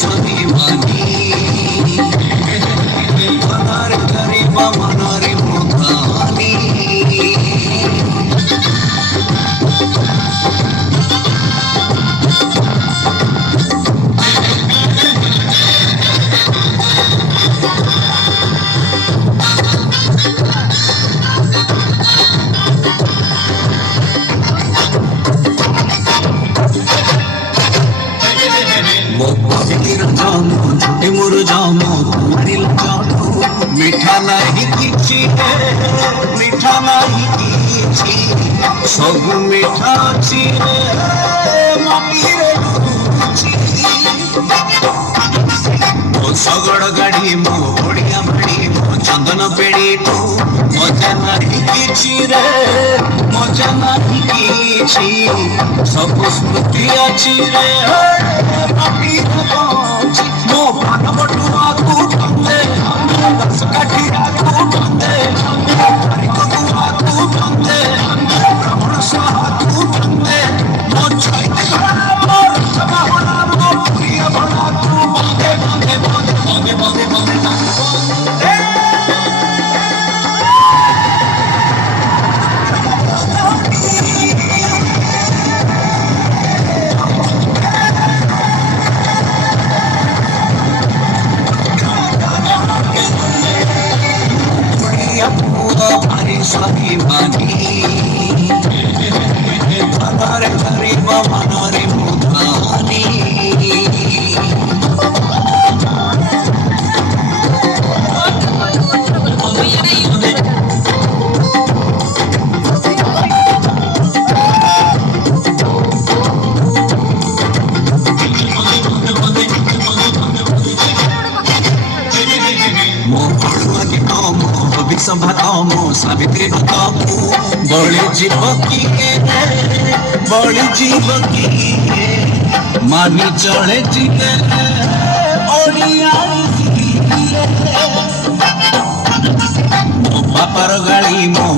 स्वाभिमानी मनारे गरीब मनारे मुखानी झूठे मोर जामो तुम्हारी जादू मीठा नहीं किछि मीठा नहीं किछि सब मीठा अछि माटी रे रुचि ओ सगड़ गाड़ी मो ओडिया भाड़ी मो चंदन पेड़ी तू मजा नहीं किछि रे मजा नहीं किछि सब स्मृति अछि रे माटी रे मो पान बटुआ तू बंदे दस काठिया तू बंदे कटुआ तू बंदे ब्राह्मण साहा तू बंदे मो चैत मोर सभा होला मो प्रिय भला तू बंदे बंदे बंदे बंदे बंदे बंदे स्वाभिमानी मनारे गरीब मनारे मुखानी सभा कमो सावित्री कमो बड़ी जीव की मानी चले जीवे बापार गाड़ी मो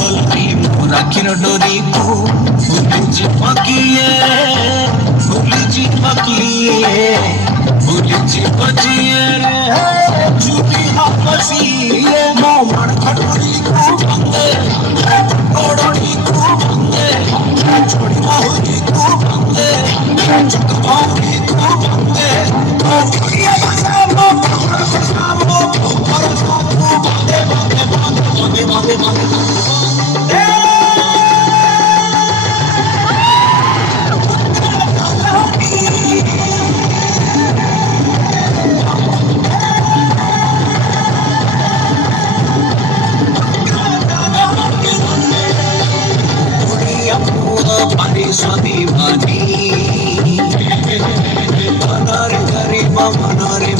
गली मो राखीर डोरी को भूली जीव जीए चुपी हसी मो मन खटोरी को बंदे ओडोरी को बंदे छोड़ी माहुरी को बंदे चुक माहुरी को बंदे ओ प्रिय भाषा मो भाषा मो भरोसा को बंदे बंदे बंदे बंदे बंदे स्वाभिमानी मनारे गरीब मनारे